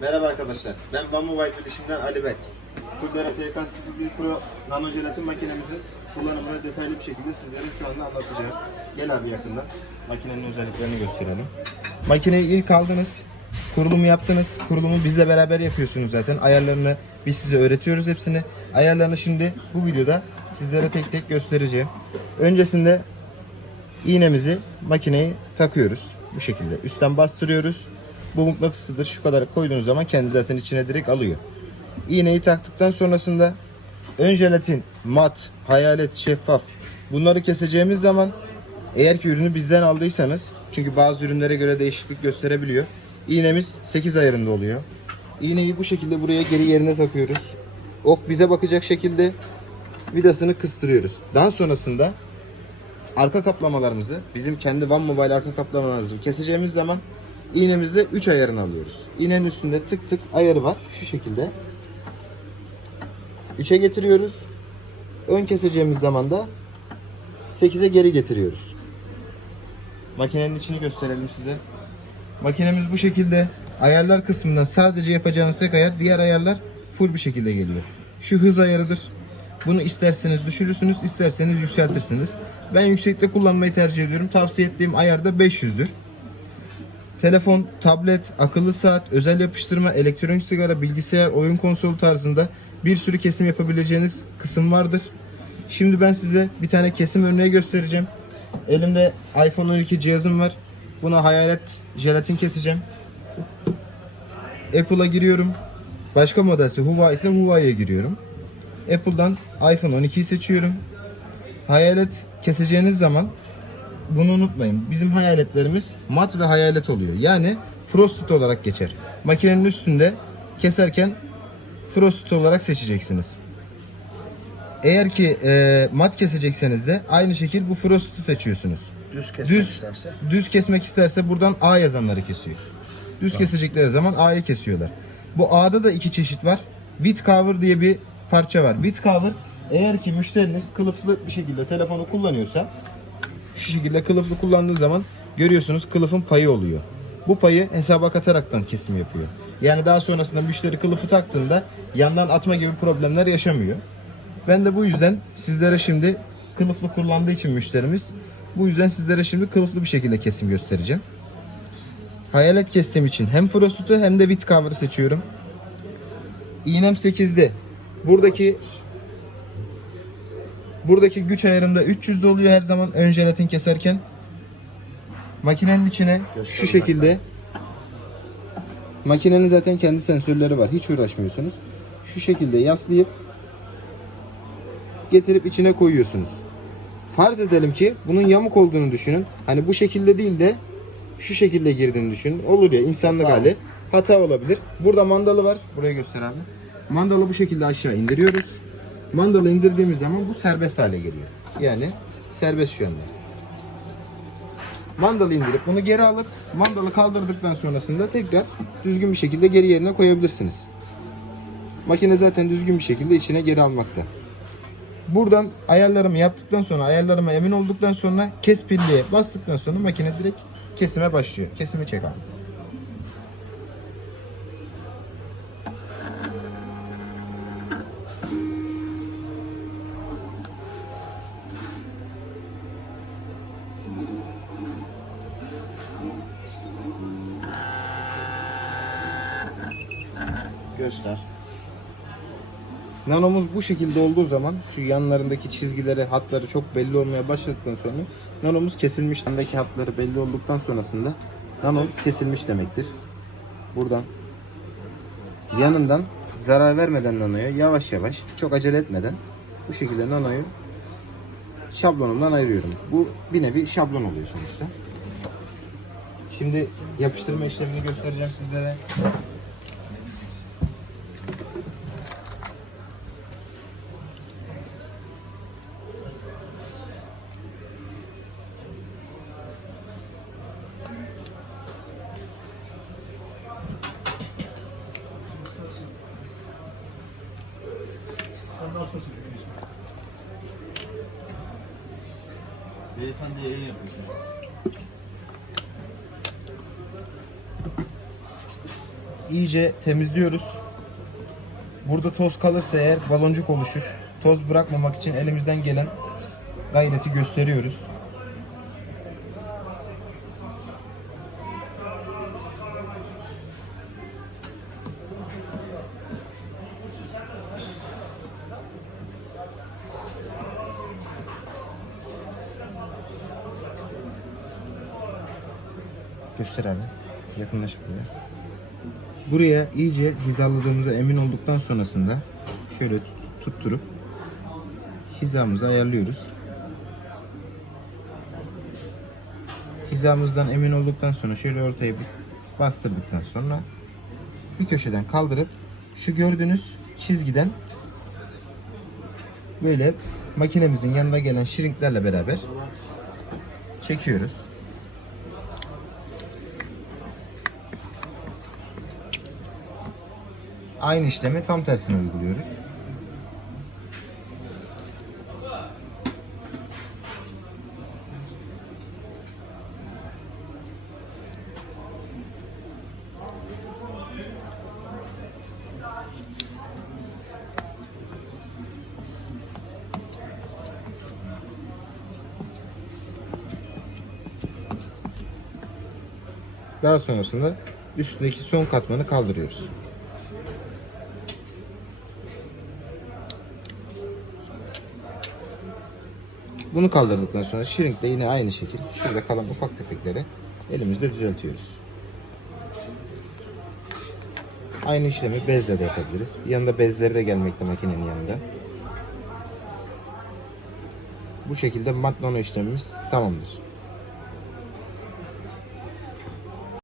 Merhaba arkadaşlar. Ben Van Mobile Bilişim'den Ali Berk. Kurdera TK01 Pro nano jelatin makinemizin kullanımını detaylı bir şekilde sizlere şu anda anlatacağım. Gel abi yakından. Makinenin özelliklerini gösterelim. Makineyi ilk aldınız. Kurulumu yaptınız. Kurulumu bizle beraber yapıyorsunuz zaten. Ayarlarını biz size öğretiyoruz hepsini. Ayarlarını şimdi bu videoda sizlere tek tek göstereceğim. Öncesinde iğnemizi makineye takıyoruz. Bu şekilde. Üstten bastırıyoruz. Bu mıknatısıdır. Şu kadar koyduğunuz zaman kendi zaten içine direkt alıyor. İğneyi taktıktan sonrasında ön jelatin, mat, hayalet, şeffaf bunları keseceğimiz zaman eğer ki ürünü bizden aldıysanız çünkü bazı ürünlere göre değişiklik gösterebiliyor. İğnemiz 8 ayarında oluyor. İğneyi bu şekilde buraya geri yerine takıyoruz. Ok bize bakacak şekilde vidasını kıstırıyoruz. Daha sonrasında arka kaplamalarımızı bizim kendi Van Mobile arka kaplamalarımızı keseceğimiz zaman iğnemizle 3 ayarını alıyoruz. İğnenin üstünde tık tık ayarı var. Şu şekilde. 3'e getiriyoruz. Ön keseceğimiz zaman da 8'e geri getiriyoruz. Makinenin içini gösterelim size. Makinemiz bu şekilde. Ayarlar kısmından sadece yapacağınız tek ayar, diğer ayarlar full bir şekilde geliyor. Şu hız ayarıdır. Bunu isterseniz düşürürsünüz, isterseniz yükseltirsiniz. Ben yüksekte kullanmayı tercih ediyorum. Tavsiye ettiğim ayar da 500'dür. Telefon, tablet, akıllı saat, özel yapıştırma, elektronik sigara, bilgisayar, oyun konsolu tarzında bir sürü kesim yapabileceğiniz kısım vardır. Şimdi ben size bir tane kesim örneği göstereceğim. Elimde iPhone 12 cihazım var. Buna hayalet jelatin keseceğim. Apple'a giriyorum. Başka modelse Huawei ise Huawei'ye giriyorum. Apple'dan iPhone 12'yi seçiyorum. Hayalet keseceğiniz zaman bunu unutmayın. Bizim hayaletlerimiz mat ve hayalet oluyor. Yani frosted olarak geçer. Makinenin üstünde keserken frosted olarak seçeceksiniz. Eğer ki e, mat kesecekseniz de aynı şekil bu frosted'ı seçiyorsunuz. Düz kesmek Düz isterse. düz kesmek isterse buradan A yazanları kesiyor. Düz kesecekleri zaman A'yı kesiyorlar. Bu A'da da iki çeşit var. With cover diye bir parça var. With cover eğer ki müşteriniz kılıflı bir şekilde telefonu kullanıyorsa şu şekilde kılıflı kullandığı zaman görüyorsunuz kılıfın payı oluyor. Bu payı hesaba kataraktan kesim yapıyor. Yani daha sonrasında müşteri kılıfı taktığında yandan atma gibi problemler yaşamıyor. Ben de bu yüzden sizlere şimdi kılıflı kullandığı için müşterimiz bu yüzden sizlere şimdi kılıflı bir şekilde kesim göstereceğim. Hayalet kestiğim için hem frosted'u hem de with cover'ı seçiyorum. İğnem 8'de. Buradaki buradaki güç ayarımda 300'de oluyor her zaman ön jelatin keserken. Makinenin içine şu şekilde makinenin zaten kendi sensörleri var. Hiç uğraşmıyorsunuz. Şu şekilde yaslayıp getirip içine koyuyorsunuz. Farz edelim ki bunun yamuk olduğunu düşünün. Hani bu şekilde değil de şu şekilde girdiğini düşünün. Olur ya insanlık Hata hali. Hata olabilir. Burada mandalı var. Buraya göster abi. Mandalı bu şekilde aşağı indiriyoruz. Mandalı indirdiğimiz zaman bu serbest hale geliyor. Yani serbest anda. Mandalı indirip bunu geri alıp mandalı kaldırdıktan sonrasında tekrar düzgün bir şekilde geri yerine koyabilirsiniz. Makine zaten düzgün bir şekilde içine geri almakta. Buradan ayarlarımı yaptıktan sonra, ayarlarıma emin olduktan sonra kes pilliye bastıktan sonra makine direkt kesime başlıyor. Kesimi çek abi. Göster. Nanomuz bu şekilde olduğu zaman şu yanlarındaki çizgileri, hatları çok belli olmaya başladıktan sonra nanomuz kesilmiş. Yanındaki hatları belli olduktan sonrasında nano kesilmiş demektir. Buradan yanından zarar vermeden nanoya yavaş yavaş çok acele etmeden bu şekilde nanoyu şablonumdan ayırıyorum. Bu bir nevi şablon oluyor sonuçta. Şimdi yapıştırma işlemini göstereceğim sizlere. Beyefendi yayın yapıyor iyice temizliyoruz. Burada toz kalırsa eğer baloncuk oluşur. Toz bırakmamak için elimizden gelen gayreti gösteriyoruz. Göster abi. Buraya. Buraya iyice hizaladığımıza emin olduktan sonrasında şöyle tut- tutturup hizamızı ayarlıyoruz. Hizamızdan emin olduktan sonra şöyle ortaya bastırdıktan sonra bir köşeden kaldırıp şu gördüğünüz çizgiden böyle makinemizin yanında gelen şirinklerle beraber çekiyoruz. Aynı işlemi tam tersine uyguluyoruz. Daha sonrasında üstündeki son katmanı kaldırıyoruz. Bunu kaldırdıktan sonra şirinkle yine aynı şekil şurada kalan ufak tefekleri elimizle düzeltiyoruz. Aynı işlemi bezle de yapabiliriz. Yanında bezleri de gelmekte makinenin yanında. Bu şekilde mat nano işlemimiz tamamdır.